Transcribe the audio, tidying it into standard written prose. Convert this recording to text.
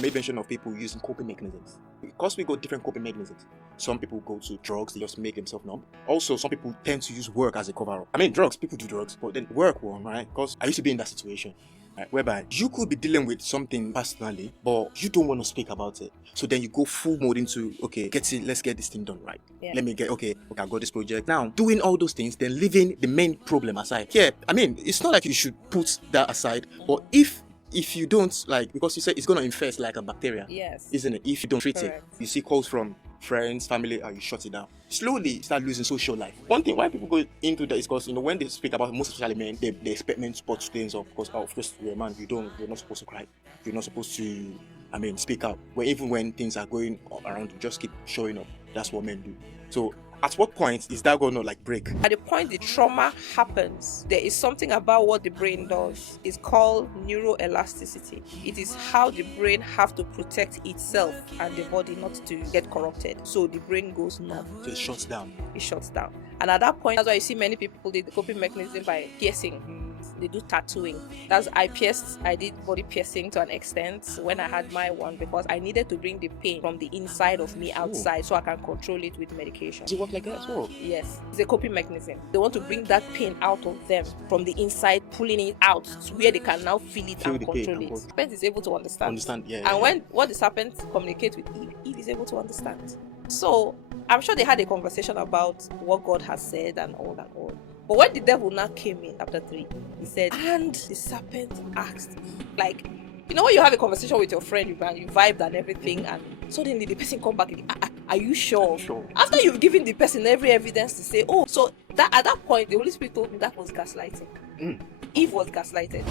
made mention of people using coping mechanisms. Because we got different coping mechanisms. Some people go to drugs, they just make themselves numb. Also, some people tend to use work as a cover-up. I mean, drugs, people do drugs, but then work one, right? Because I used to be in that situation. Right, whereby you could be dealing with something personally, but you don't want to speak about it. So then you go full mode into, okay, let's get this thing done right. Yeah. Okay, I got this project. Now, doing all those things, then leaving the main problem aside. Yeah, I mean, it's not like you should put that aside, but if you don't, like, because you said it's going to infest like a bacteria. Yes. Isn't it? If you don't treat Correct. it, you see calls from friends, family, and you shut it down. Slowly start losing social life. One thing why people go into that is because, when they speak about, most especially men, they expect men to put things up, because of course you're a man, you're not supposed to cry, you're not supposed to speak out. But even when things are going around, you just keep showing up. That's what men do. So at what point is that going to break? At the point the trauma happens, there is something about what the brain does. It's called neuroelasticity. It is how the brain have to protect itself and the body not to get corrupted. So the brain goes numb. So it shuts down. It shuts down. And at that point, that's why you see many people did the coping mechanism by piercing. They do tattooing. I did body piercing to an extent when I had my one, because I needed to bring the pain from the inside of me outside so I can control it with medication. Does it work like that as well? Yes, it's a coping mechanism. They want to bring that pain out of them from the inside, pulling it out to where they can now feel it and control it. Serpent is able to understand. Yeah. And when what the serpent communicates with Eve is able to understand. So I'm sure they had a conversation about what God has said and all and all. But when the devil now came in after 3, he said, and the serpent asked, like, when you have a conversation with your friend, you vibe and everything, and suddenly the person come back, are you sure? After you've given the person every evidence to say, so that at that point, the Holy Spirit told me that was gaslighting. Eve was gaslighted.